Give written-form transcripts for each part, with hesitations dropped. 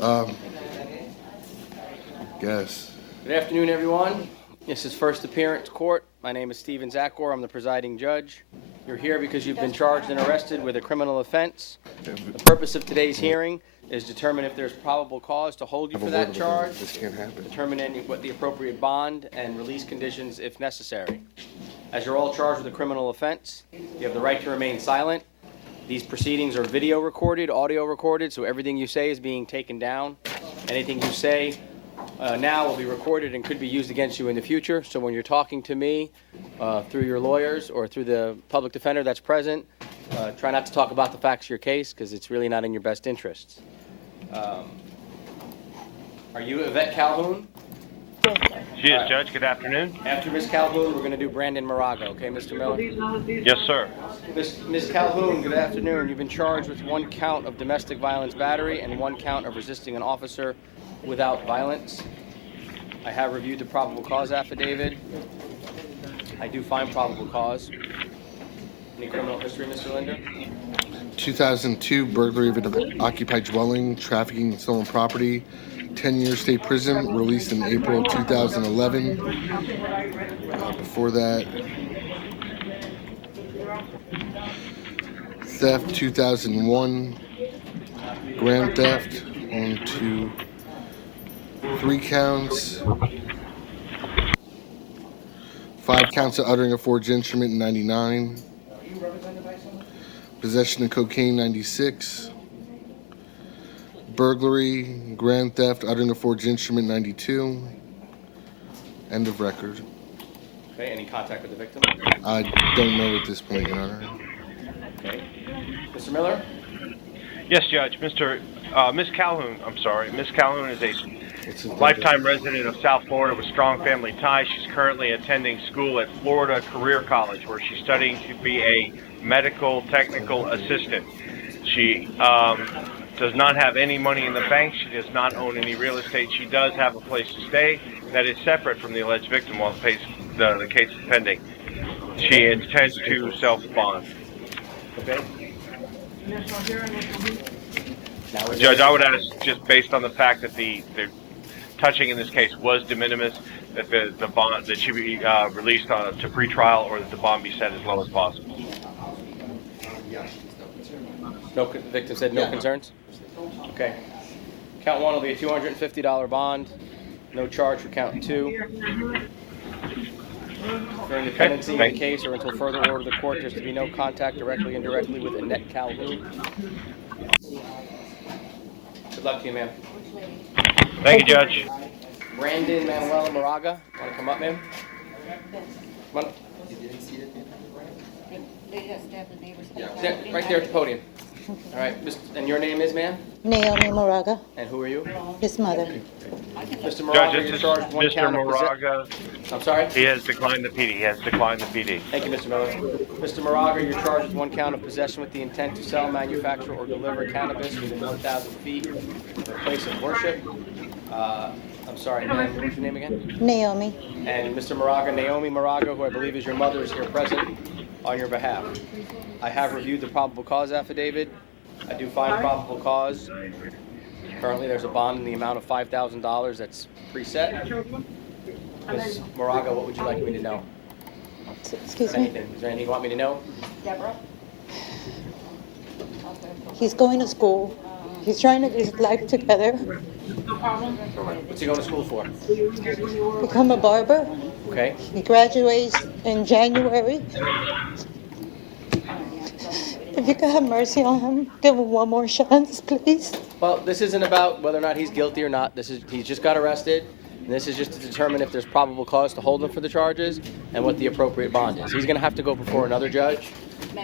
Um, guess. Good afternoon, everyone. This is First Appearance Court. My name is Stephen Zakor. I'm the presiding judge. You're here because you've been charged and arrested with a criminal offense. The purpose of today's hearing is determine if there's probable cause to hold you for that charge, This can't happen. determine what the appropriate bond and release conditions if necessary. As you're all charged with a criminal offense, you have the right to remain silent. These proceedings are video recorded, audio recorded, so everything you say is being taken down. Anything you say now will be recorded and could be used against you in the future. So when you're talking to me through your lawyers or through the public defender that's present, try not to talk about the facts of your case because it's really not in your best interests. Are you Yvette Calhoun? She is, Judge. Good afternoon. After Ms. Calhoun, we're going to do Brandon Moraga. Okay, Mr. Miller? Yes, sir. Ms. Calhoun, good afternoon. You've been charged with 1 count of domestic violence battery and 1 count of resisting an officer without violence. I have reviewed the probable cause affidavit. I do find probable cause. Any criminal history, Mr. Linder? 2002 burglary of an occupied dwelling, trafficking in stolen property, 10-year state prison, released in April 2011. Before that, theft 2001, grand theft on to 3 counts, 5 counts of uttering a forged instrument in 99, possession of cocaine 96, burglary, grand theft, uttering a forged instrument 92. End of record. Okay, any contact with the victim? I don't know at this point, Your Honor. Okay. Mr. Miller? Yes, Judge. Miss Calhoun, Miss Calhoun is a lifetime resident of South Florida with strong family ties. She's currently attending school at Florida Career College, where she's studying to be a medical technical assistant. She does not have any money in the bank. She does not own any real estate. She does have a place to stay that is separate from the alleged victim while the case is pending. She intends to self-bond. Okay. Judge, I would ask, just based on the fact that the touching in this case was de minimis, that the bond that she be released to pretrial, or that the bond be set as low as possible. No, the victim said no concerns? Okay. Count 1 will be a $250 bond. No charge for count 2. During the pendency of the case or until further order of the court, there's to be no contact directly or indirectly with Annette Calhoun. Good luck to you, ma'am. Thank you, Judge. Brandon Manuela Moraga, want to come up, ma'am? Come on. Sit right there at the podium. All right, and your name is, ma'am? Naomi Moraga, And who are you? his mother. Mr. Judge, Moraga, this you're is charged 1 Mr. count of Moraga. I'm sorry? He has declined the PD. Thank you, Mr. Miller. Mr. Moraga, you're charged with 1 count of possession with the intent to sell, manufacture, or deliver cannabis within 1,000 feet of a place of worship. I'm sorry, ma'am, what's your name again? Naomi. And Mr. Moraga, Naomi Moraga, who I believe is your mother, is here present on your behalf. I have reviewed the probable cause affidavit. I do find probable cause. Currently, there's a bond in the amount of $5,000 that's preset. Ms. Moraga, what would you like me to know? Excuse me? Anything? Is there anything you want me to know? He's going to school. He's trying to get his life together. What's he going to school for? Become a barber. Okay. He graduates in January. If you could have mercy on him, give him one more chance, please. Well, this isn't about whether or not he's guilty or not. He's just got arrested. And this is just to determine if there's probable cause to hold him for the charges and what the appropriate bond is. He's going to have to go before another judge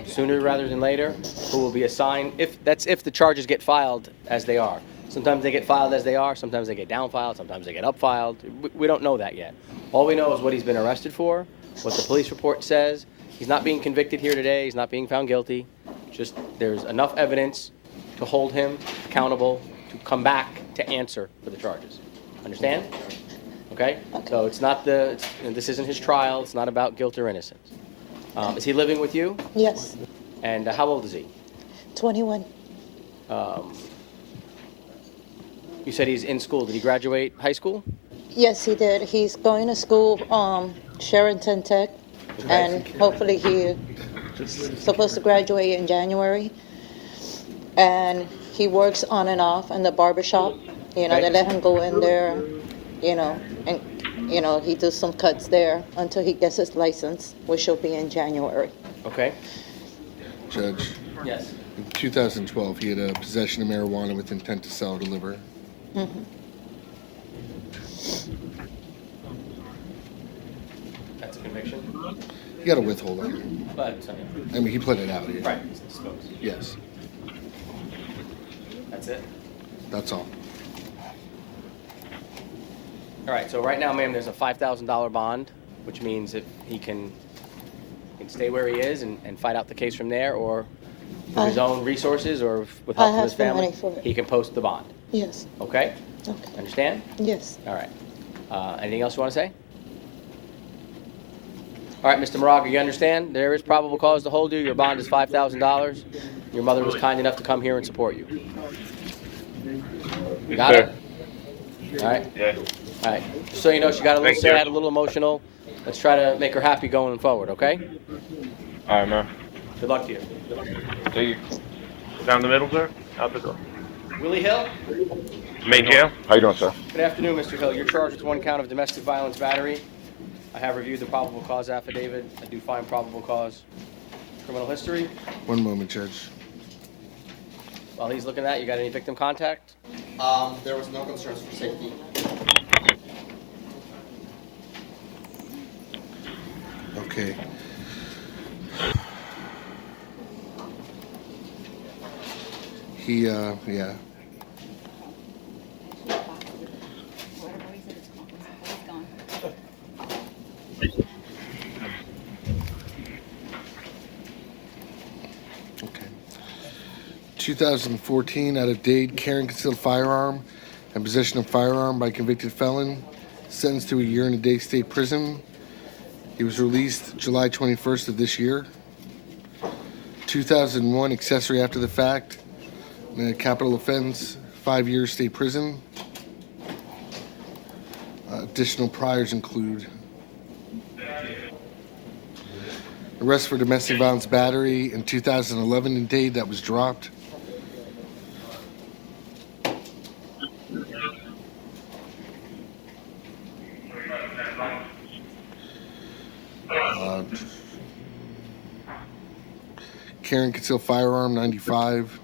sooner rather than later, who will be assigned, if the charges get filed as they are. Sometimes they get filed as they are, sometimes they get down filed, sometimes they get up filed. We don't know that yet. All we know is what he's been arrested for, what the police report says. He's not being convicted here today, he's not being found guilty. Just there's enough evidence to hold him accountable to come back to answer for the charges. Understand? Okay? So it's not this isn't his trial. It's not about guilt or innocence. Is he living with you? Yes. And how old is he? 21. You said he's in school. Did he graduate high school? Yes, he did. He's going to school, Sheraton Tech, and hopefully he's supposed to graduate in January. And he works on and off in the barber shop. You know, Okay. they let him go in there, you know, and, you know, he does some cuts there until he gets his license, which will be in January. Okay. Judge, Yes. in 2012, he had a possession of marijuana with intent to sell or deliver. Mm-hmm. That's a conviction. He got a withhold on it. But I mean, he pled it out here. right. It's disposed. Yes, That's it. that's all. All right. So right now, ma'am, there's a $5,000 bond, which means if he can stay where he is and fight out the case from there, or with his own resources, or with help I from have his the family, money for it. he can post the bond. Yes. Okay. Okay. Understand? Yes. All right. Anything else you want to say? All right, Mr. Moraga, you understand? There is probable cause to hold you. Your bond is $5,000. Your mother was kind enough to come here and support you. You got it? All right. Yeah. All right. Just so you know, she got a little Thank you. sad, a little emotional. Let's try to make her happy going forward, okay? All right, man. Good luck to you. Thank you. Down the middle, sir? Out the door. Willie Hill? Main jail? How you doing, sir? Good afternoon, Mr. Hill. You're charged with one count of domestic violence battery. I have reviewed the probable cause affidavit. I do find probable cause. Criminal history. One moment, Judge. While he's looking at that, you got any victim contact? There was no concerns for safety. Okay. Yeah. Okay. 2014, out of date, carrying concealed firearm and possession of firearm by convicted felon, sentenced to a year in a day state prison. He was released July 21st of this year. 2001, accessory after the fact, capital offense, 5 years state prison. Additional priors include arrest for domestic violence battery in 2011 and date that was dropped. Carrying concealed firearm 95.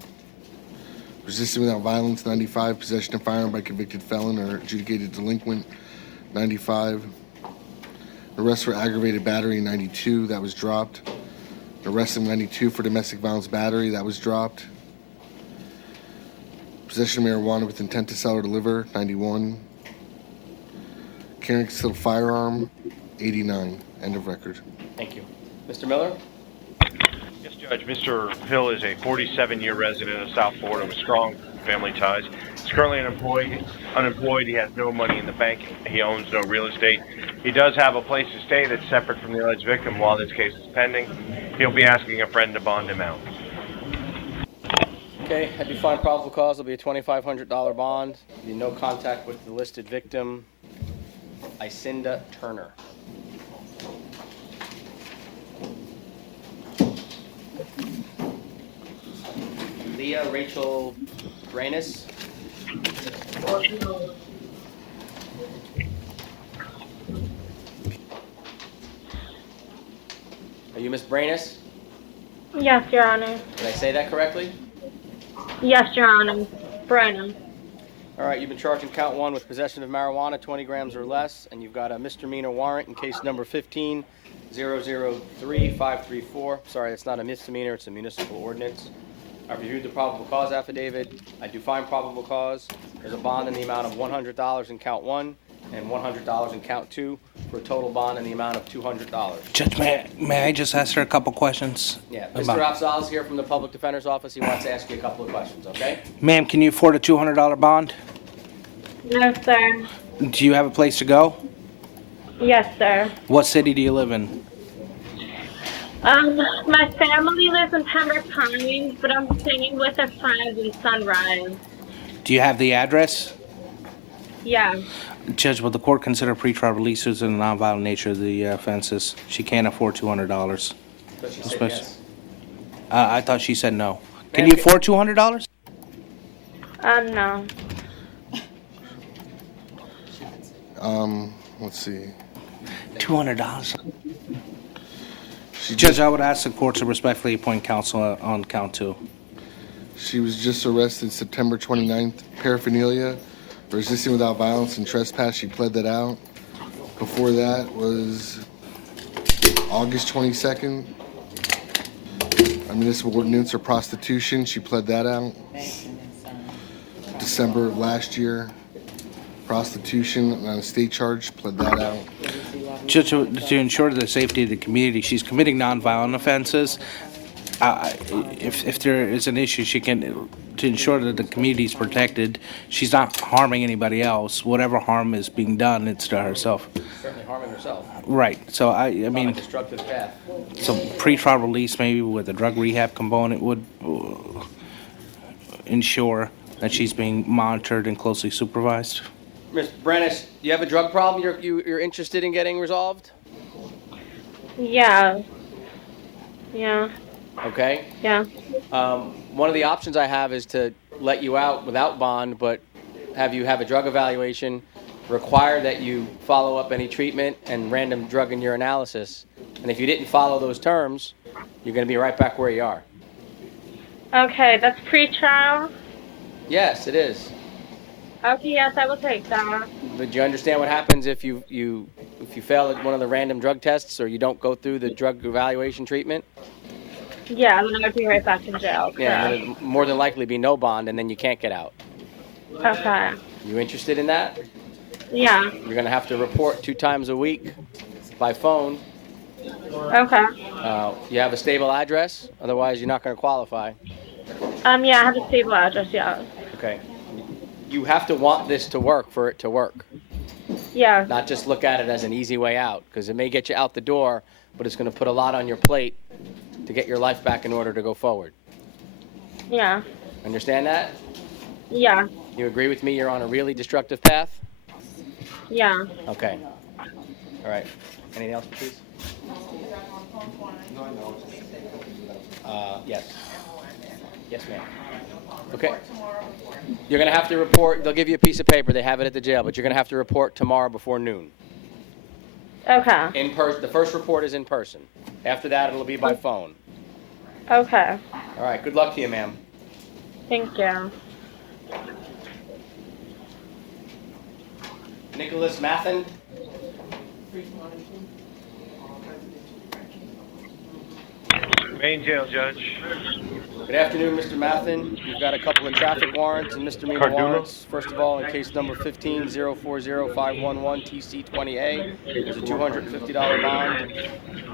Resisting without violence 95. Possession of firearm by convicted felon or adjudicated delinquent 95. Arrest for aggravated battery 92, that was dropped. Arrest in 92 for domestic violence battery, that was dropped. Possession of marijuana with intent to sell or deliver 91. Carrying concealed firearm 89. End of record. Thank you. Mr. Miller? Yes, Judge. Mr. Hill is a 47-year resident of South Florida with strong family ties. He's currently unemployed. He has no money in the bank. He owns no real estate. He does have a place to stay that's separate from the alleged victim while this case is pending. He'll be asking a friend to bond him out. Okay, I do find probable cause. There'll be a $2,500 bond. There'll be no contact with the listed victim, Isinda Turner. Leah Rachel Branis. Are you Miss Branis? Yes, Your Honor. Did I say that correctly? Yes, Your Honor. Brennan. All right, you've been charged in count 1 with possession of marijuana, 20 grams or less, and you've got a misdemeanor warrant in case number 15-003-534. Sorry, it's not a misdemeanor, it's a municipal ordinance. I've reviewed the probable cause affidavit. I do find probable cause. There's a bond in the amount of $100 in count 1 and $100 in count 2 for a total bond in the amount of $200. Judge, may I just ask her a couple questions? Yeah, Mr. Afzal is here from the Public Defender's Office. He wants to ask you a couple of questions, okay? Ma'am, can you afford a $200 bond? No, sir. Do you have a place to go? Yes, sir. What city do you live in? My family lives in Pembroke Pines, but I'm staying with a friend in Sunrise. Do you have the address? Yeah. Judge, will the court consider pretrial releases in the nonviolent nature of the offenses? She can't afford $200. But she said Especially- yes. I thought she said no. Can you afford $200? No. Let's see. $200. She Judge, just, I would ask the court to respectfully appoint counsel on count 2. she was just arrested September 29th. Paraphernalia, resisting without violence, and trespass. She pled that out. Before that was August 22nd. A municipal ordinance or prostitution. She pled that out. December of last year. Prostitution on a state charge. Pled that out. Judge, to ensure the safety of the community, she's committing nonviolent offenses. If there is an issue, she can, to ensure that the community is protected, she's not harming anybody else. Whatever harm is being done, it's to herself. Certainly harming herself. Right. So I On a mean, destructive path. some pretrial release maybe with a drug rehab component would ensure that she's being monitored and closely supervised. Ms. Brennis, do you have a drug problem you're interested in getting resolved? Yeah. Yeah. Okay. Yeah. One of the options I have is to let you out without bond, but have you have a drug evaluation, require that you follow up any treatment and random drug in your analysis. And if you didn't follow those terms, you're going to be right back where you are. Okay, that's pre-trial. Yes, it is. Okay, yes, I will take that. But do you understand what happens if you fail at one of the random drug tests or you don't go through the drug evaluation treatment? Yeah, then I'll be right back in jail. Yeah, correct? and it'll more than likely be no bond, and then you can't get out. Okay. You interested in that? Yeah. You're going to have to report 2 times a week by phone. Okay. You have a stable address, otherwise you're not going to qualify. Yeah, I have a stable address, yeah. Okay. You have to want this to work for it to work. Yeah. Not just look at it as an easy way out, because it may get you out the door, but it's going to put a lot on your plate to get your life back in order to go forward. Yeah. Understand that? Yeah. You agree with me you're on a really destructive path? Yeah. Okay. All right. Anything else, Patrice? Yes. Yes, ma'am. Okay. You're going to have to report. They'll give you a piece of paper. They have it at the jail, but you're going to have to report tomorrow before noon. Okay. In person. The first report is in person. After that, it'll be by phone. Okay. All right. Good luck to you, ma'am. Thank you. Nicholas Mathen. Main jail, Judge. Good afternoon, Mr. Mathen. You've got a couple of traffic warrants and misdemeanor Cardulo? warrants. First of all, in case number 15040-511 TC20A, there's a $250 bond.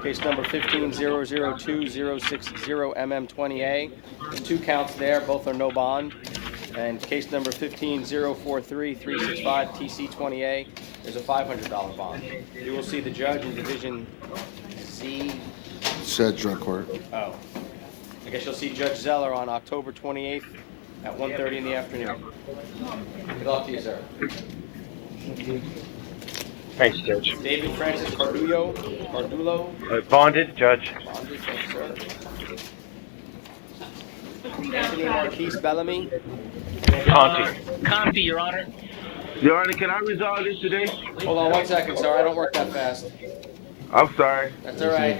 Case number 15002-060 MM20A, there's 2 counts there. Both are no bond. And case number 15043-365 TC20A, there's a $500 bond. You will see the judge in Division C. Said drug court. Oh. I guess you'll see Judge Zeller on October 28th at 1:30 in the afternoon. Good luck to you, sir. Thanks, Judge. David Francis Cardulo. Bonded, Judge. Bonded, thanks, sir. Anthony Marquise Bellamy. Conti. Copy, Your Honor. Your Honor, can I resolve this today? Hold on 1 second, sir. I don't work that fast. I'm sorry. That's all right.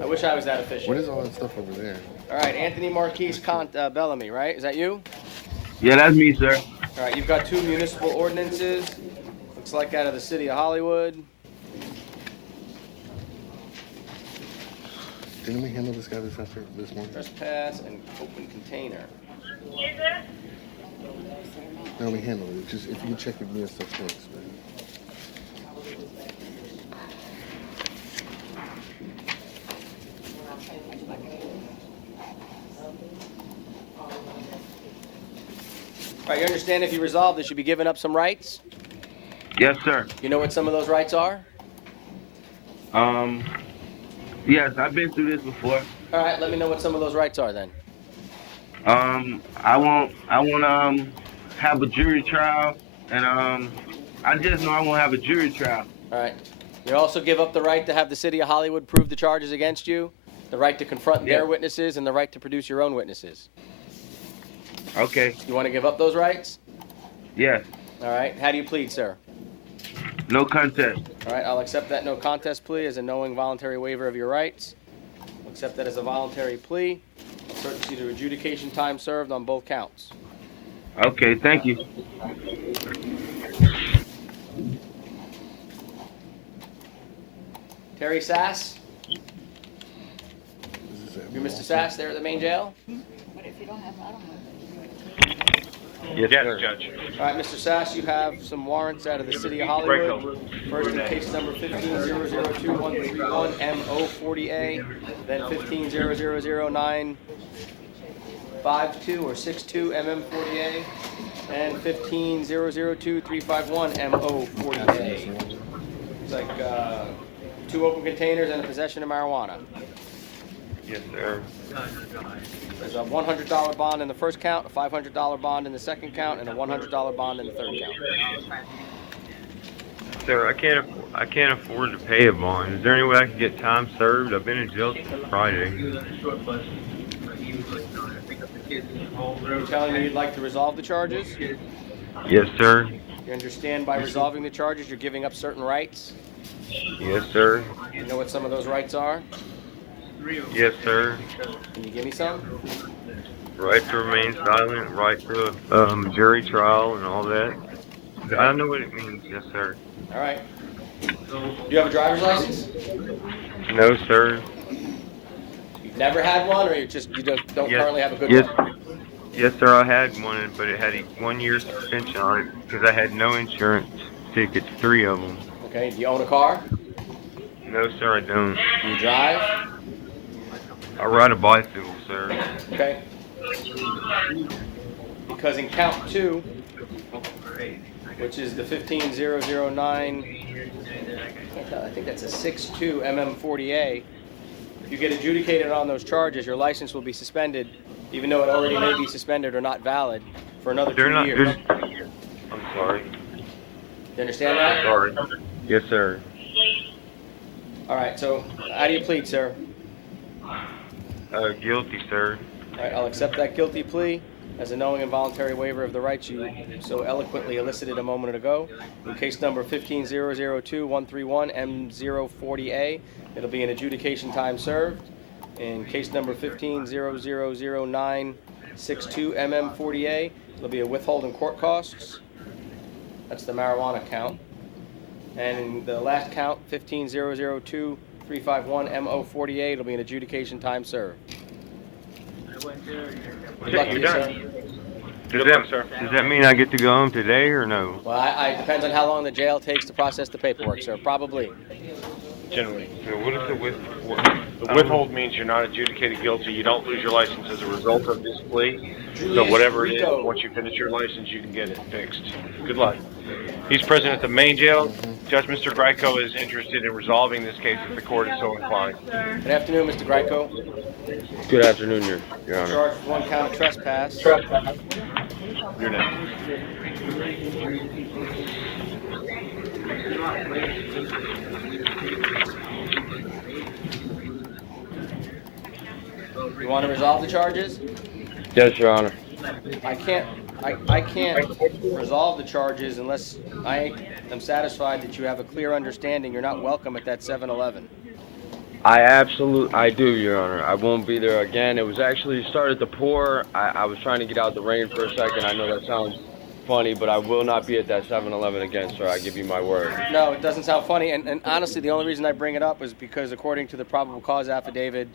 I wish I was that What efficient. is all that stuff over there? All right, Anthony Marquise Bellamy, right? Is that you? Yeah, that's me, sir. All right, you've got 2 municipal ordinances. Looks like out of the city of Hollywood. Didn't we handle this guy this morning? Trespass and open container. No, we handled it. Just if you can check with me and stuff, thanks, man. All right, you understand if you resolve this, you'll be giving up some rights? Yes, sir. You know what some of those rights are? Yes, I've been through this before. All right, let me know what some of those rights are then. I want have a jury trial and I just know I won't have a jury trial. All right. You also give up the right to have the city of Hollywood prove the charges against you, the right to confront their witnesses, and the right to produce your own witnesses. Okay. You want to give up those rights? Yes. All right. How do you plead, sir? No contest. All right. I'll accept that no contest plea as a knowing voluntary waiver of your rights. I'll accept that as a voluntary plea. I'll certainty to adjudication time served on both counts. Okay. Thank you. Terry Sass? You're Mr. Sass there at the main jail? Yes, Judge. All right, Mr. Sass, you have some warrants out of the city of Hollywood. First in case number 15002131MO40A, then 15000952 or 62MM40A, and 15002351MO40A. It's like 2 open containers and a possession of marijuana. Yes, sir. There's a $100 bond in the first count, a $500 bond in the second count, and a $100 bond in the third count. Sir, I can't afford to pay a bond. Is there any way I can get time served? I've been in jail since Friday. You're telling me you'd like to resolve the charges? Yes, sir. You understand by resolving the charges you're giving up certain rights? Yes, sir. You know what some of those rights are? Yes, sir. Can you give me some? Right to remain silent, right to jury trial and all that. I know what it means. Yes, sir. All right. Do you have a driver's license? No, sir. You've never had one, or you don't Yes. currently have a good Yes. one? Yes, sir. I had one, but it had a 1-year suspension on it because I had no insurance tickets, 3 of them. Okay. Do you own a car? No, sir, I don't. Do you drive? I ride a bicycle, sir. Okay. Because in count 2, which is the 15009, I think that's a 62 MM40A. If you get adjudicated on those charges, your license will be suspended, even though it already may be suspended or not valid, for another 2 years. I'm sorry. You understand that? Sorry. Yes, sir. All right. So, how do you plead, sir? Guilty, sir. All right. I'll accept that guilty plea as a knowing and voluntary waiver of the rights you so eloquently elicited a moment ago. In case number 1500213one M040A, it'll be an adjudication time served. In case number 15000962MM40A, it'll be a withholding court costs. That's the marijuana count. And in the last count, 15002351MO48, it'll be an adjudication time served. Good luck to you, sir. Does that mean I get to go home today or no? Well, it depends on how long the jail takes to process the paperwork, sir. Probably. Generally. So what is the The withhold means you're not adjudicated guilty. You don't lose your license as a result of this plea. So whatever it is, once you finish your license, you can get it fixed. Good luck. He's present at the main jail. Judge Mr. Greco is interested in resolving this case if the court is so inclined. Good afternoon, Mr. Greco. Good afternoon, Your Honor. Charged with 1 count of trespass. You're next. You want to resolve the charges? Yes, Your Honor. I can't resolve the charges unless I am satisfied that you have a clear understanding you're not welcome at that 7-Eleven. I do, Your Honor. I won't be there again. It was actually started to pour. I was trying to get out the rain for a second. I know that sounds funny, but I will not be at that 7-Eleven again, sir. I give you my word. No, it doesn't sound funny. And honestly, the only reason I bring it up is because according to the probable cause affidavit,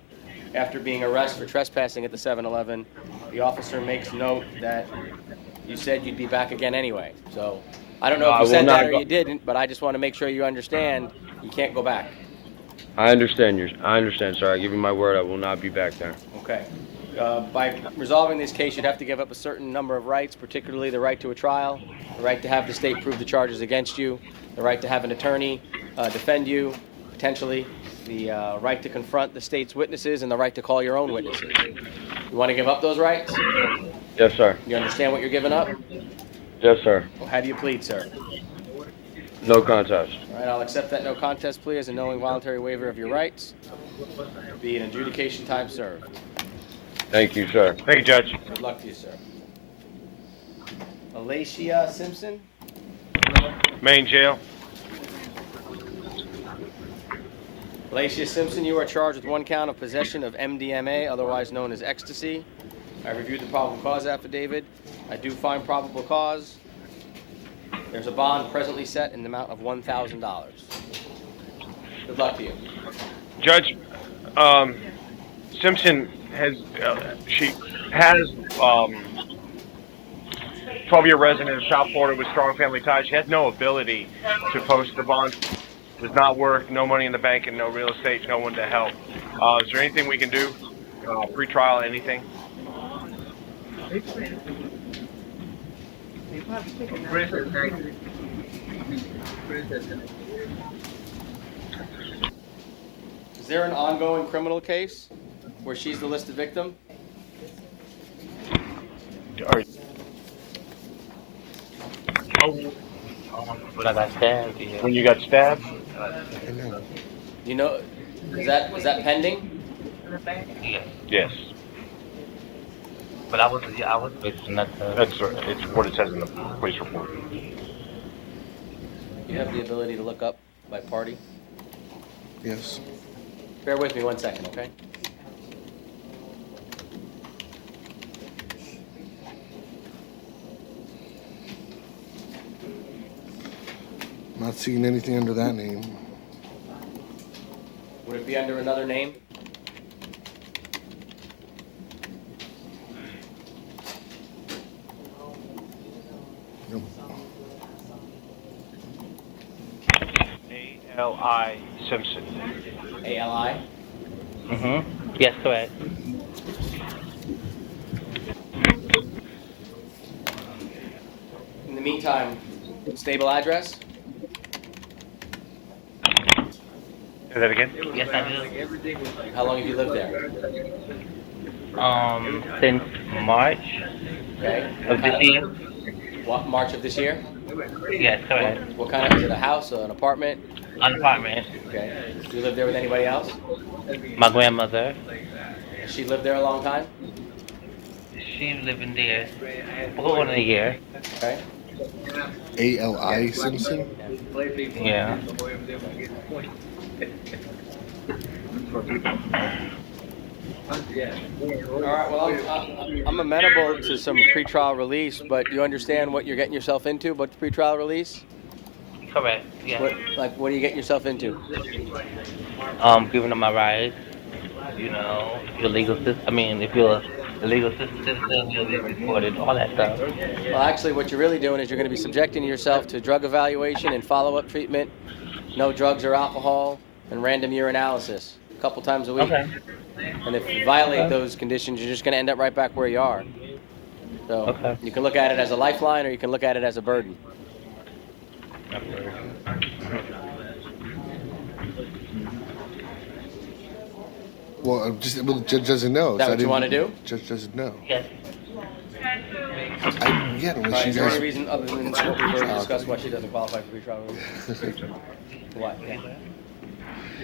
after being arrested for trespassing at the 7-Eleven, the officer makes note that you said you'd be back again anyway. So I don't know if you said that or you didn't, but I just want to make sure you understand you can't go back. I understand, sir. I give you my word. I will not be back there. Okay. By resolving this case, you'd have to give up a certain number of rights, particularly the right to a trial, the right to have the state prove the charges against you, the right to have an attorney defend you, potentially, the right to confront the state's witnesses, and the right to call your own witnesses. You want to give up those rights? Yes, sir. You understand what you're giving up? Yes, sir. Well, how do you plead, sir? No contest. All right, I'll accept that no contest plea as a knowing voluntary waiver of your rights. Be an adjudication time served. Thank you, sir. Thank you, Judge. Good luck to you, sir. Alicia Simpson? Main jail. Alicia Simpson, you are charged with 1 count of possession of MDMA, otherwise known as ecstasy. I reviewed the probable cause affidavit. I do find probable cause. There's a bond presently set in the amount of $1,000. Good luck to you. Judge, Simpson has, she has, 12-year resident of South Florida with strong family ties. She has no ability to post the bond. Does not work, no money in the bank and no real estate, no one to help. Is there anything we can do? Pre-trial, anything? Is there an ongoing criminal case where she's the listed victim? When I got stabbed, yeah. When you got stabbed? I know. You know, was that pending? Yeah. Yes. But I was victim, not the... That's it's what it says in the police report. You have the ability to look up by party. Yes. Bear with me 1 second, okay? Not seeing anything under that name. Would it be under another name? Nope. A.L.I. Simpson. A-L-I? Mm-hmm. Yes, correct. In the meantime, stable address? Say that again? Yes, I do. How long have you lived there? Since March Okay. of this year. What, March of this year? Yes, correct. What kind of, is it a house or an apartment? An apartment. Okay. Do you live there with anybody else? My grandmother, Has she lived there a long time? she living there for over a year. Okay. A.L.I. Simpson? Yeah. All right, well, I'm amenable to some pretrial release, but you understand what you're getting yourself into, but the pretrial release? Correct. Yeah. What are you getting yourself into? Giving them my rights. You know, your legal system. I mean, if you're the legal system, you'll be reported. All that stuff. Well, actually, what you're really doing is you're going to be subjecting yourself to drug evaluation and follow-up treatment, no drugs or alcohol, and random urinalysis a couple times a week. Okay. And if you violate those conditions, you're just going to end up right back where you are. So Okay. you can look at it as a lifeline or you can look at it as a burden. Well, the judge doesn't know. Is that what you want to do? Judge doesn't know. Yes. Yeah, All unless right, you is there any guys. reason other than what we've already discussed why she doesn't qualify for pretrial release? What? Yeah.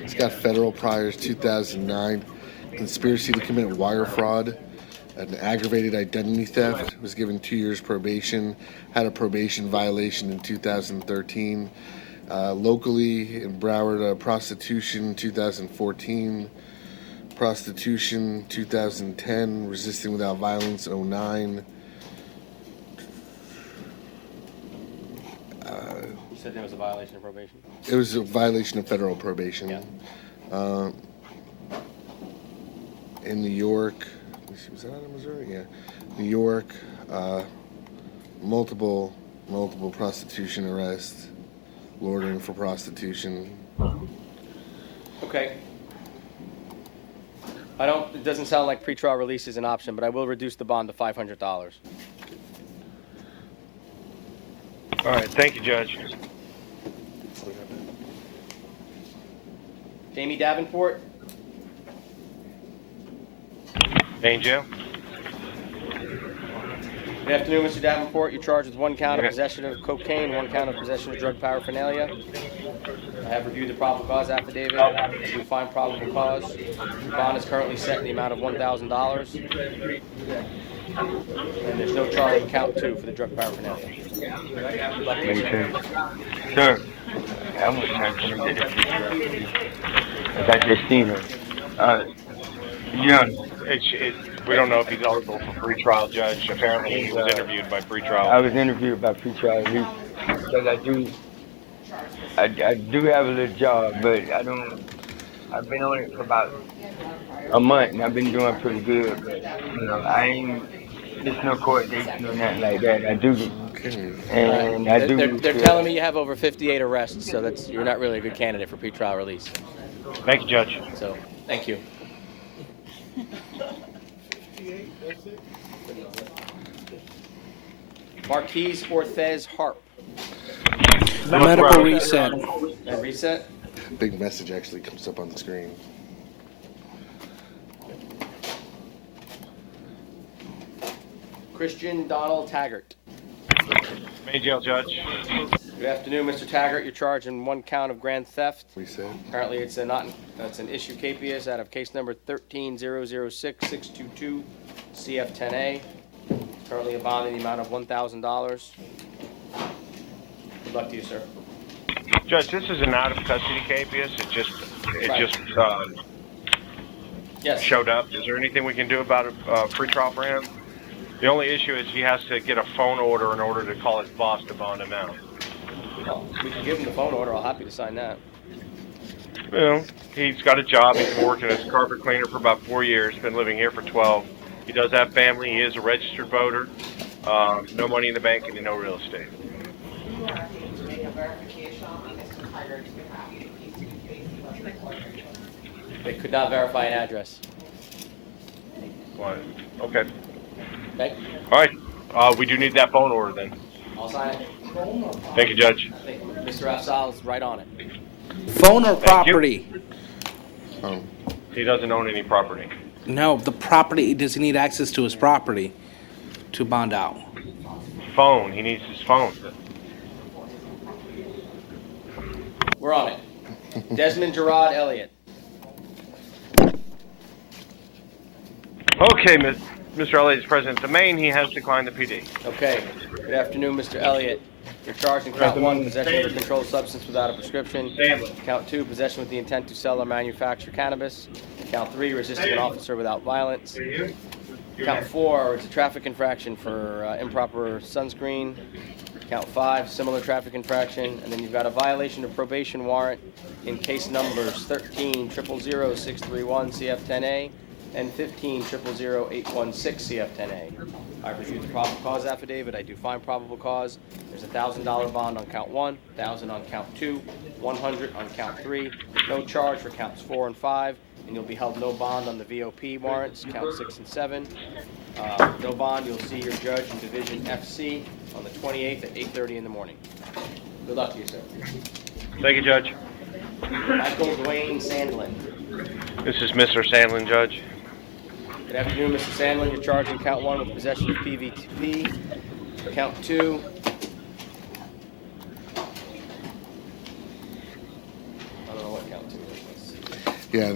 He's got federal priors 2009, conspiracy to commit wire fraud, an aggravated identity theft, was given 2 years probation, had a probation violation in 2013. Locally in Broward, prostitution 2014, prostitution 2010, resisting without violence 09. You said there was a violation of probation? It was a violation of federal probation. Yeah. In New York, was that out of Missouri? Yeah. New York, multiple prostitution arrests, loitering for prostitution. Okay. It doesn't sound like pretrial release is an option, but I will reduce the bond to $500. All right, thank you, Judge. Jamie Davenport? Main jail. Good afternoon, Mr. Davenport. You're charged with 1 count of possession of cocaine, 1 count of possession of drug paraphernalia. I have reviewed the probable cause affidavit. I do find probable cause. Your bond is currently set in the amount of $1,000. And there's no charge in count 2 for the drug paraphernalia. Good luck to you, sir. Sir, I was trying to get it. I just seen her. Yeah. We don't know if he's eligible for pretrial, Judge. Apparently, he was interviewed by pretrial. I was interviewed by pretrial release because I do have a little job, but I've been on it for about a month and I've been doing pretty good, but I ain't, there's no court dates, no nothing like that. I do, and I do. They're telling me you have over 58 arrests, so you're not really a good candidate for pretrial release. Thank you, Judge. So, thank you. Marquise Orthez Harp. Medical reset. And reset? Big message actually comes up on the screen. Christian Donald Taggart. Main jail, Judge. Good afternoon, Mr. Taggart. You're charged in 1 count of grand theft. Reset. Apparently, it's an issue capias out of case number 13-006-622 CF10A. Currently a bond in the amount of $1,000. Good luck to you, sir. Judge, this is an out of custody capias. It just Yes. showed up. Is there anything we can do about a pretrial for him? The only issue is he has to get a phone order in order to call his boss to bond him out. Well, we can give him the phone order. I'll happy to sign that. He's got a job. He's been working as a carpet cleaner for about 4 years. Been living here for 12. He does have family. He is a registered voter. No money in the bank and no real estate. They could not verify an address. What? Okay. Okay? All right. We do need that phone order then. I'll sign it. Thank you, Judge. I think Mr. Afzal's right on it. Phone or property? Oh. He doesn't own any property. No, the property. Does he need access to his property to bond out? Phone. He needs his phone. We're on it. Desmond Gerard Elliott. Okay, Mr. Elliott is present at the main. He has declined the PD. Okay. Good afternoon, Mr. Elliott. You're charged in count 1, possession of a controlled substance without a prescription. Count 2, possession with the intent to sell or manufacture cannabis. Count 3, resisting an officer without violence. Count 4, it's a traffic infraction for improper sunscreen. Count 5, similar traffic infraction. And then you've got a violation of probation warrant in case numbers 13-000-631 CF10A and 15-000-816 CF10A. I've reviewed the probable cause affidavit. I do find probable cause. There's a $1,000 bond on count 1, $1,000 on count 2, $100 on count 3. No charge for counts 4 and 5, and you'll be held no bond on the VOP warrants, count 6 and 7. No bond. You'll see your judge in Division FC on the 28th at 8:30 in the morning. Good luck to you, sir. Thank you, Judge. Michael Dwayne Sandlin. This is Mr. Sandlin, Judge. Good afternoon, Mr. Sandlin. You're charged in count 1 with possession of PVTP. Count 2. I don't know what count 2 is. Yeah,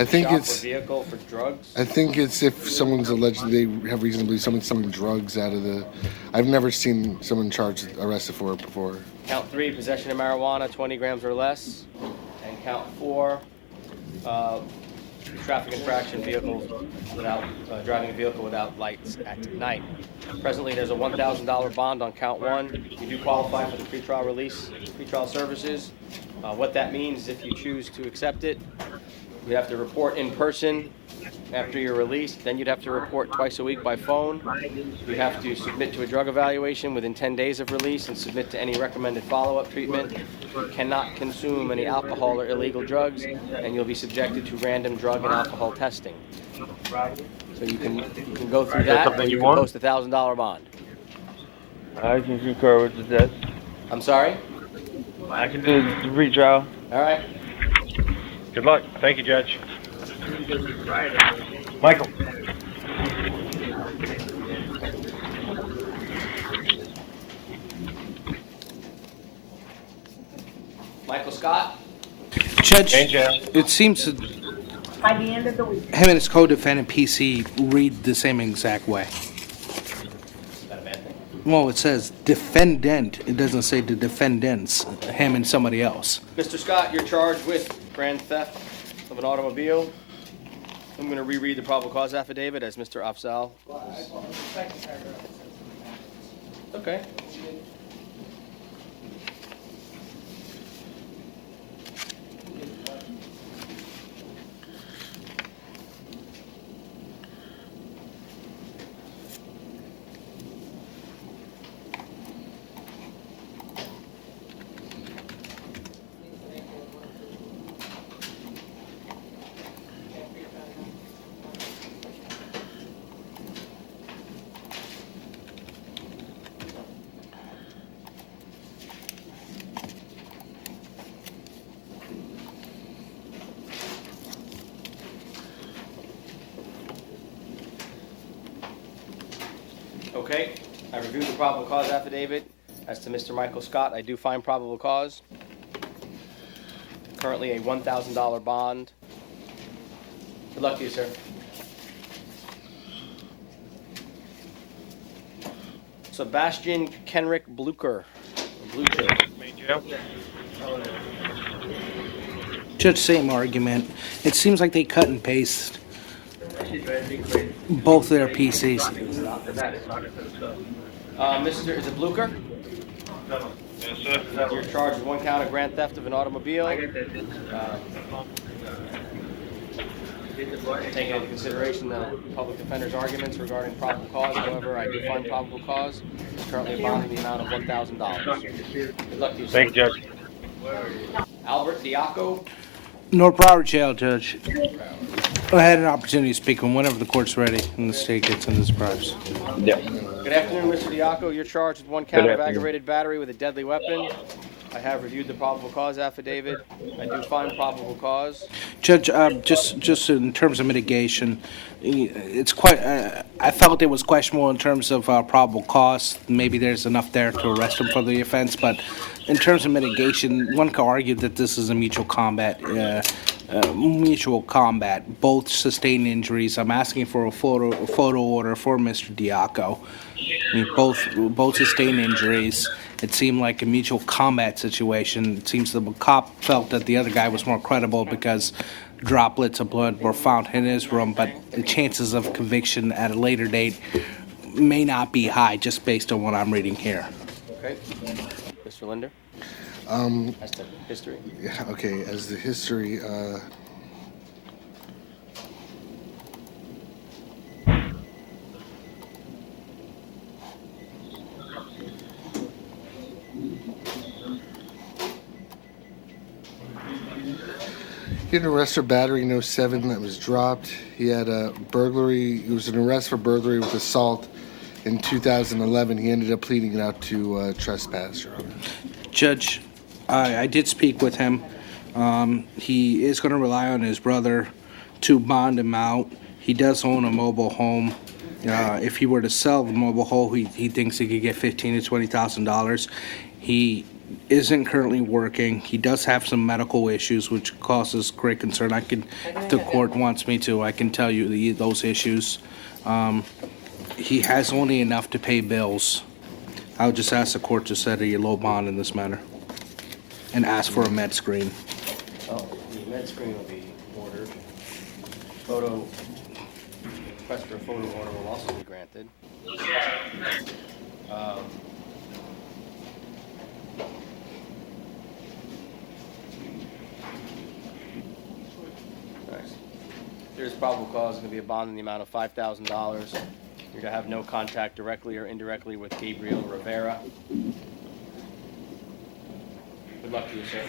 I think Shop it's. or vehicle for drugs. I think it's if someone's alleged they have reason to believe someone's selling drugs out of the. I've never seen someone arrested for it before. Count 3, possession of marijuana, 20 grams or less. And count 4, traffic infraction, driving a vehicle without lights at night. Presently, there's a $1,000 bond on count 1. You do qualify for the pretrial services. What that means is if you choose to accept it, you have to report in person after you're released. Then you'd have to report twice a week by phone. You'd have to submit to a drug evaluation within 10 days of release and submit to any recommended follow-up treatment. You cannot consume any alcohol or illegal drugs, and you'll be subjected to random drug and alcohol testing. So you can go through that, or you can post a $1,000 bond. I can concur with the test. I'm sorry? I can do the retrial. All right. Good luck. Thank you, Judge. Michael. Michael Scott? Judge, In jail. it seems that By the end of the week. him and his co-defendant PC read the same exact way. Is that a bad thing? Well, it says defendant. It doesn't say the defendants, him and somebody else. Mr. Scott, you're charged with grand theft of an automobile. I'm going to reread the probable cause affidavit as Mr. Afzal. Okay. Okay, I reviewed the probable cause affidavit. As to Mr. Michael Scott, I do find probable cause. Currently a $1,000 bond. Good luck to you, sir. Sebastian Kenrick Blucher. Main jail. Judge, same argument. It seems like they cut and paste both their PCs. Mr. Is it Blucher? Yes, sir. You're charged with 1 count of grand theft of an automobile. Taking into consideration the public defender's arguments regarding probable cause, however, I do find probable cause. There's currently a bond in the amount of $1,000. Good luck to you, sir. Thank you, Judge. Albert Diaco. North Broward Jail, Judge. I had an opportunity to speak with him whenever the court's ready and the state gets into this price. Yeah. Good afternoon, Mr. Diaco. You're charged with 1 count Good of afternoon. aggravated battery with a deadly weapon. I have reviewed the probable cause affidavit. I do find probable cause. Judge, just in terms of mitigation, it's quite. I felt it was questionable in terms of probable cause. Maybe there's enough there to arrest him for the offense, but in terms of mitigation, one could argue that this is a mutual combat. Both sustained injuries. I'm asking for a photo order for Mr. Diaco. I mean, both sustained injuries. It seemed like a mutual combat situation. It seems the cop felt that the other guy was more credible because droplets of blood were found in his room, but the chances of conviction at a later date may not be high just based on what I'm reading here. Okay. Mr. Linder? As to history. Yeah, okay, as the history, he had an arrest for battery in 07 that was dropped. He had a burglary. It was an arrest for burglary with assault in 2011. He ended up pleading it out to trespass, Your Honor. Judge, I did speak with him. He is going to rely on his brother to bond him out. He does own a mobile home. If he were to sell the mobile home, he thinks he could get $15,000 to $20,000. He isn't currently working. He does have some medical issues, which causes great concern. If the court wants me to, I can tell you those issues. He has only enough to pay bills. I would just ask the court to set a low bond in this matter and ask for a med screen. Oh, the med screen will be ordered. Request for a photo order will also be granted. Nice. There's probable cause going to be a bond in the amount of $5,000. You're going to have no contact directly or indirectly with Gabriel Rivera. Good luck to you, sir.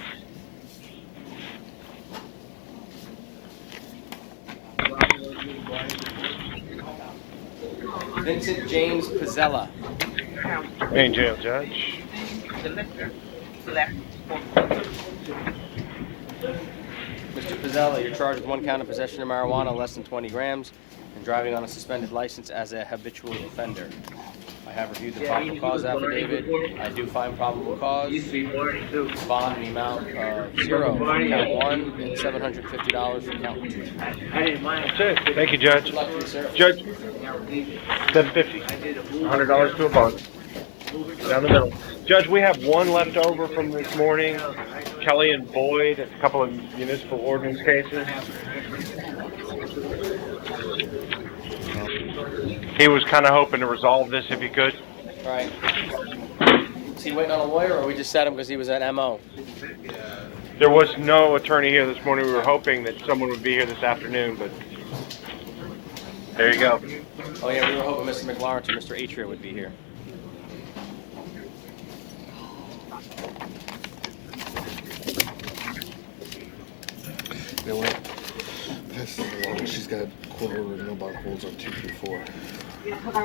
Vincent James Pizzella. Main jail, Judge. Mr. Pizzella, you're charged with 1 count of possession of marijuana less than 20 grams and driving on a suspended license as a habitual offender. I have reviewed the probable cause affidavit. I do find probable cause. Bond in the amount of 0 for count 1 and $750 for count 2. That's it. Thank you, Judge. Good luck to you, sir. Judge, 750. $100 to a bond. Down the middle. Judge, we have one left over from this morning. Kelly and Boyd, a couple of municipal ordinance cases. He was kind of hoping to resolve this if he could. All right. Is he waiting on a lawyer, or we just set him because he was at MO? There was no attorney here this morning. We were hoping that someone would be here this afternoon, but there you go. Oh, yeah, we were hoping Mr. McLaurin and Mr. Atria would be here. You know what? Pass this along. She's got court order no bond holds on 224. All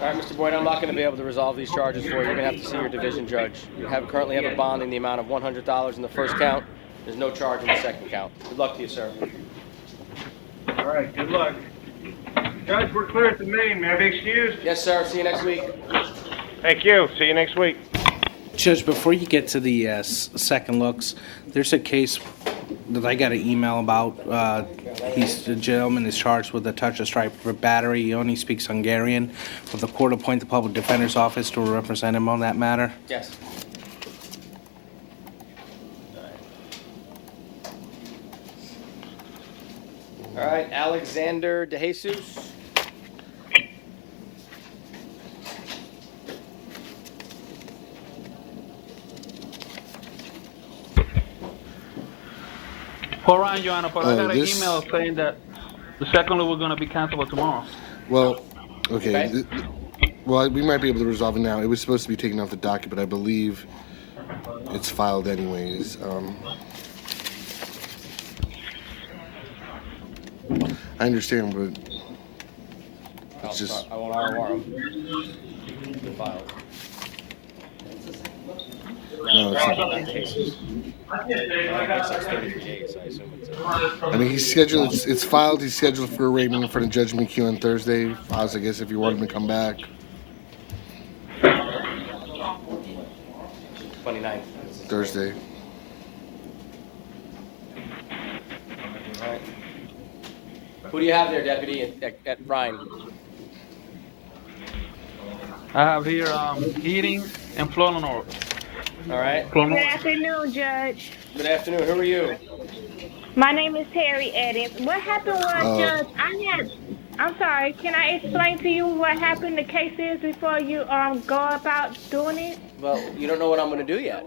right, Mr. Boyd, I'm not going to be able to resolve these charges for you. You're going to have to see your division judge. You currently have a bond in the amount of $100 in the first count. There's no charge in the second count. Good luck to you, sir. All right, good luck. Judge, we're clear at the main. May I be excused? Yes, sir. See you next week. Thank you. See you next week. Judge, before you get to the second looks, there's a case that I got an email about. The gentleman is charged with a touch and strike for battery. He only speaks Hungarian. Will the court appoint the public defender's office to represent him on that matter? Yes. All right, Alexander DeJesus. Hold on, Your Honor, but I got an this- email saying that the second one was going to be canceled tomorrow. Well, okay. Well, we might be able to resolve it now. It was supposed to be taken off the docket, but I believe it's filed anyways. I understand, but it's just. I won't ROR him. The file. No, it's not. That case is, I guess that's 33 days, I assume it's I mean, he's scheduled. It's filed. He's scheduled for arraignment in front of Judge McHugh on Thursday. Files, I guess, if you want him to come back. 29th. Thursday. All right. Who do you have there, Deputy, at Ryan? I have here heating and flow order. All right. Good afternoon, Judge. Good afternoon. Who are you? My name is Terry Edens. What happened was, Judge, I'm sorry, can I explain to you what happened, the case is, before you go about doing it? Well, you don't know what I'm going to do yet.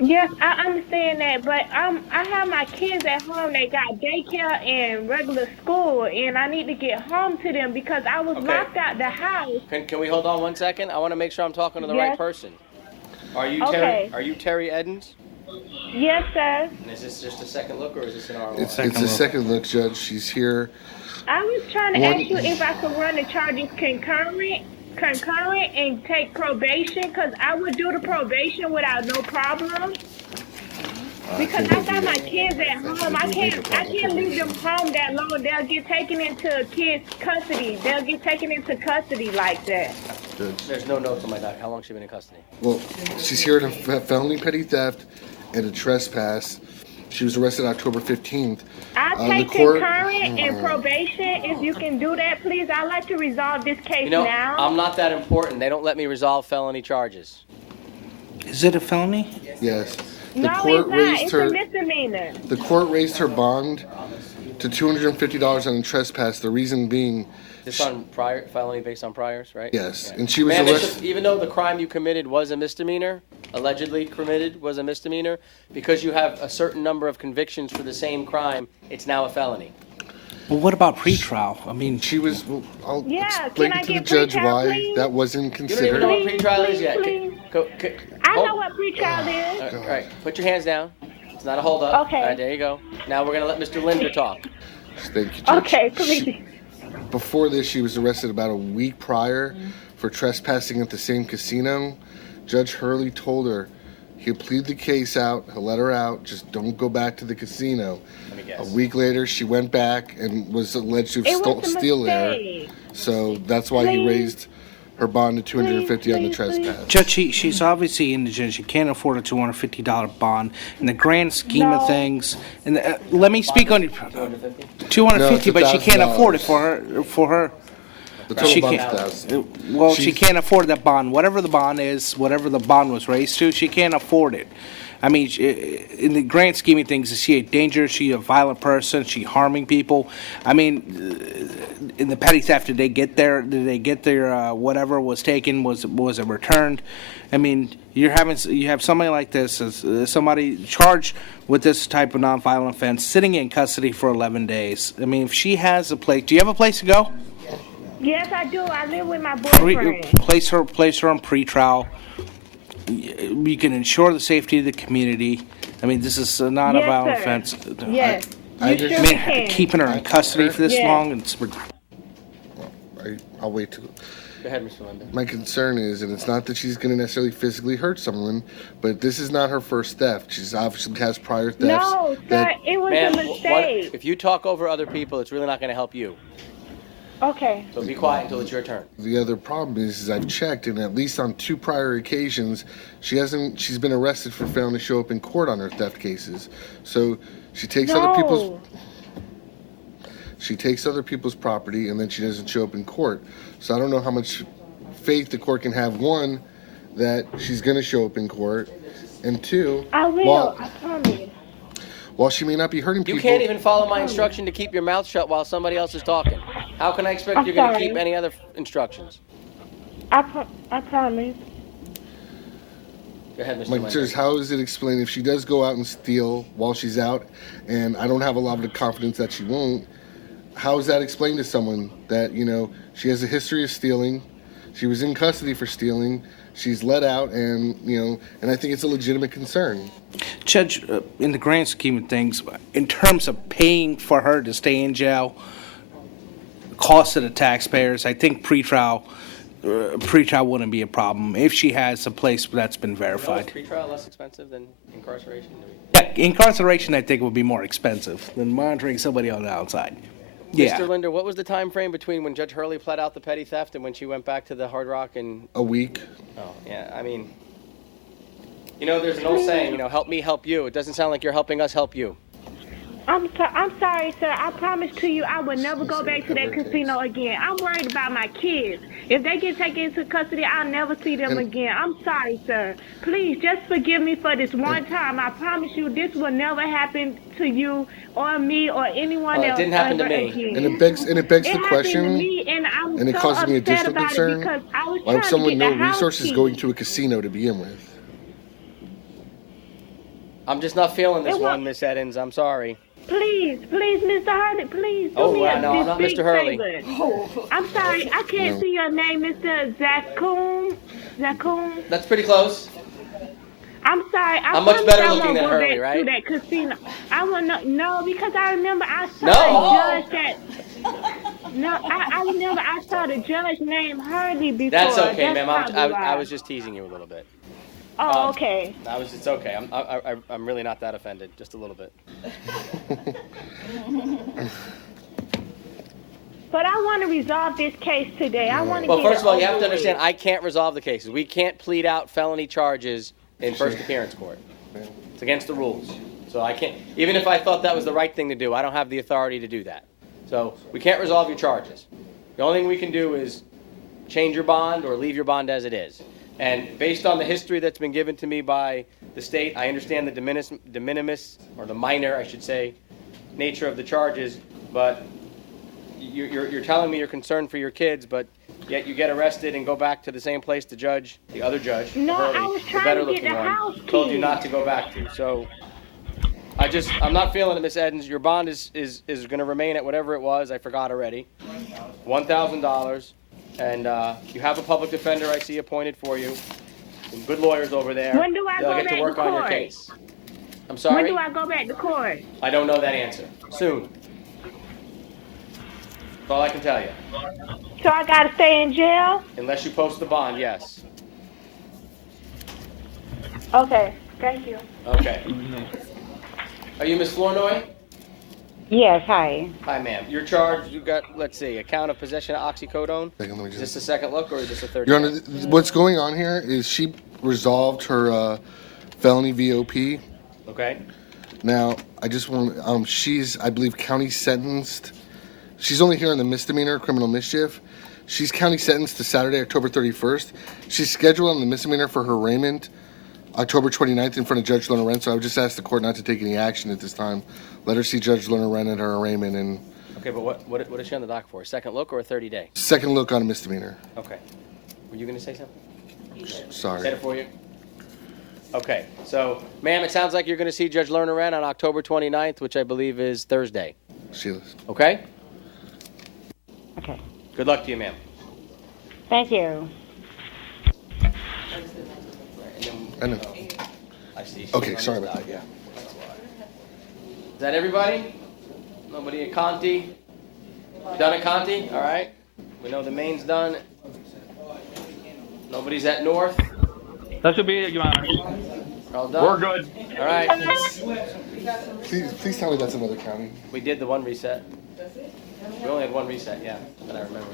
Yes, I understand that, but I have my kids at home. They got daycare and regular school, and I need to get home to them because I was locked out the house. Can we hold on 1 second? I want to make sure I'm talking to the right person. Are you Okay. Are you Terry Edens? Yes, sir. And is this just a second look, or is this an ROR? It's a second look, Judge. She's here. I was trying to ask you if I could run the charges concurrent and take probation, because I would do the probation without no problem. Because I got my kids at home. I can't leave them home that long. They'll get taken into kids' custody. They'll get taken into custody like that. There's no notes on my doc. How long has she been in custody? Well, she's here in a felony petty theft and a trespass. She was arrested October 15th. I'll take concurrent and probation. If you can do that, please. I'd like to resolve this case now. I'm not that important. They don't let me resolve felony charges. Is it a felony? Yes. No, it's not. It's a misdemeanor. The court raised her bond to $250 on a trespass. The reason being, This on prior felony based on priors, right? yes, Yeah. and she was Ma'am, arrested. even though the crime you committed was a misdemeanor, allegedly committed was a misdemeanor, because you have a certain number of convictions for the same crime, it's now a felony. Well, what about pretrial? I mean, she was. I'll Yeah, explain can I to the get judge pretrial, why please? that wasn't You don't even considered. know what pretrial is yet. Please. I hold- know what pretrial is. All right, put your hands down. It's not a hold up. Okay. All right, there you go. Now we're gonna let Mr. Linder talk. Thank you, Judge. Okay, please. Before this, she was arrested about a week prior for trespassing at the same casino. Judge Hurley told her he'll plead the case out, he'll let her out, just don't go back to the casino. Let me guess. A week later, she went back and was alleged to It have was a steal there. mistake. So that's why he Please. raised her bond to $250 on the Please. trespass. Judge, she's obviously indigent. She can't afford a $250 bond. In the grand scheme of No. things, and let me speak on your 250? 250, No, but she can't afford it $1,000. for her. The total She bond's can't. $1,000. Well, she She's- can't afford that bond. Whatever the bond is, whatever the bond was raised to, she can't afford it. I mean, in the grand scheme of things, is she a danger? Is she a violent person? Is she harming people? I mean, in the petty theft, did they get their whatever was taken? Was it returned? I mean, you have somebody like this, as somebody charged with this type of nonviolent offense, sitting in custody for 11 days. I mean, if she has a place, do you have a place to go? Yes, I do. I live with my boyfriend. Place her on pretrial. You can ensure the safety of the community. I mean, this is not a Yes, violent sir. offense. Yes. I You just- sure I mean, can. keeping her in custody for this Yes. long, it's I'll wait to. Go ahead, Mr. Linder. My concern is, and it's not that she's going to necessarily physically hurt someone, but this is not her first theft. She's obviously has prior thefts. No, sir, that- it was Ma'am, a mistake. if you talk over other people, it's really not going to help you. Okay. So be quiet until it's your turn. The other problem is I've checked, and at least on 2 prior occasions, she's been arrested for failing to show up in court on her theft cases. So she takes other people's property, and then she doesn't show up in court. So I don't know how much faith the court can have, one, that she's going to show up in court, and two, I will. I promise. while she may not be hurting You people, can't even follow my instruction to keep your mouth shut while somebody else is talking. How can I expect I'm you're going to sorry. keep any other instructions? I promise. Go ahead, Mr. like, Linder. just how is it explained if she does go out and steal while she's out, and I don't have a lot of confidence that she won't? How is that explained to someone that, she has a history of stealing, she was in custody for stealing, she's let out, and and I think it's a legitimate concern. Judge, in the grand scheme of things, in terms of paying for her to stay in jail, cost to the taxpayers, I think pretrial wouldn't be a problem if she has a place that's been verified. Is pretrial less expensive than incarceration? Yeah, incarceration, I think, would be more expensive than monitoring somebody on the outside. Yeah. Mr. Linder, what was the time frame between when Judge Hurley pled out the petty theft and when she went back to the Hard Rock and... A week. Oh, yeah, I mean... there's an old saying, help me help you. It doesn't sound like you're helping us help you. I'm sorry, sir. I promise to you I will never go back to that casino again. I'm worried about my kids. If they get taken into custody, I'll never see them again. I'm sorry, sir. Please, just forgive me for this one time. I promise you this will never happen to you or me or anyone Well, it else didn't happen to ever me. again. And it begs the happened question, to me, and I'm and it so causes me upset additional about concern. it because I was Why trying would to someone get know the house resources key. going to a casino to begin with? I'm just not feeling this It wa- one, Miss Edens. I'm sorry. Please, Mr. Hurley, please do Oh, me wow, no, I'm not big Mr. Hurley. favor. I'm sorry, I can't No. see your name, Mr. Zakoon. That's pretty close. I'm sorry. I'm much better looking won't than go Hurley, back right? To that casino. I want to no because I remember I saw No. a judge that. No, I remember I saw the judge named Hurley before. That's okay, ma'am. probably why. I was just teasing you a little bit. Oh, okay. It's okay. I'm really not that offended. Just a little bit. But I want to resolve this case today. I want to Well, get first of all, it you have over to understand, with. I can't resolve the cases. We can't plead out felony charges in first appearance court. It's against the rules. So I can't, even if I thought that was the right thing to do, I don't have the authority to do that. So we can't resolve your charges. The only thing we can do is change your bond or leave your bond as it is. And based on the history that's been given to me by the state, I understand the de minimis, or the minor, I should say, nature of the charges, but you're telling me you're concerned for your kids, but yet you get arrested and go back to the same place the other judge, No, Hurley, I was the trying better to get looking the one, house told you keys. not to go back to. So I'm not feeling it, Miss Edens. Your bond is going to remain at whatever it was. I forgot already. $1,000. And you have a public defender I see appointed for you. Some good lawyers over there. When do I They'll go get back to work to on your court? case. I'm sorry? When do I go back to court? I don't know that answer. Soon. That's all I can tell you. So I gotta stay in jail? Unless you post the bond, yes. Okay, thank you. Okay. Are you Miss Flournoy? Yes, hi. Hi, ma'am. You're charged. You got, let's see, a count of possession of oxycodone. Is this a second look or is this a third? Your Honor, what's going on here is she resolved her felony VOP. Okay. Now, I just want, she's, I believe, county sentenced. She's only here on the misdemeanor, criminal mischief. She's county sentenced to Saturday, October 31st. She's scheduled on the misdemeanor for her arraignment October 29th in front of Judge Lerner Wren. So I would just ask the court not to take any action at this time. Let her see Judge Lerner Wren at her arraignment and Okay, but what is she on the dock for? A second look or a 30-day? second look on a misdemeanor. Okay. Were you going to say something? Sorry. Said it for you? Okay. So, ma'am, it sounds like you're going to see Judge Lerner Wren on October 29th, which I believe is Thursday. Sheila. Okay? Okay. Good luck to you, ma'am. Thank you. I know. I see. Okay, sorry about that. Yeah. Is that everybody? Nobody at Conti? Done at Conti? All right. We know the main's done. Nobody's at North? That should be it, Your Honor. All done? We're good. All right. Please tell me that's another county. We did the one reset. We only had one reset, yeah, that I remember.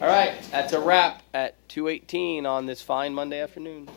All right, that's a wrap at 2:18 on this fine Monday afternoon.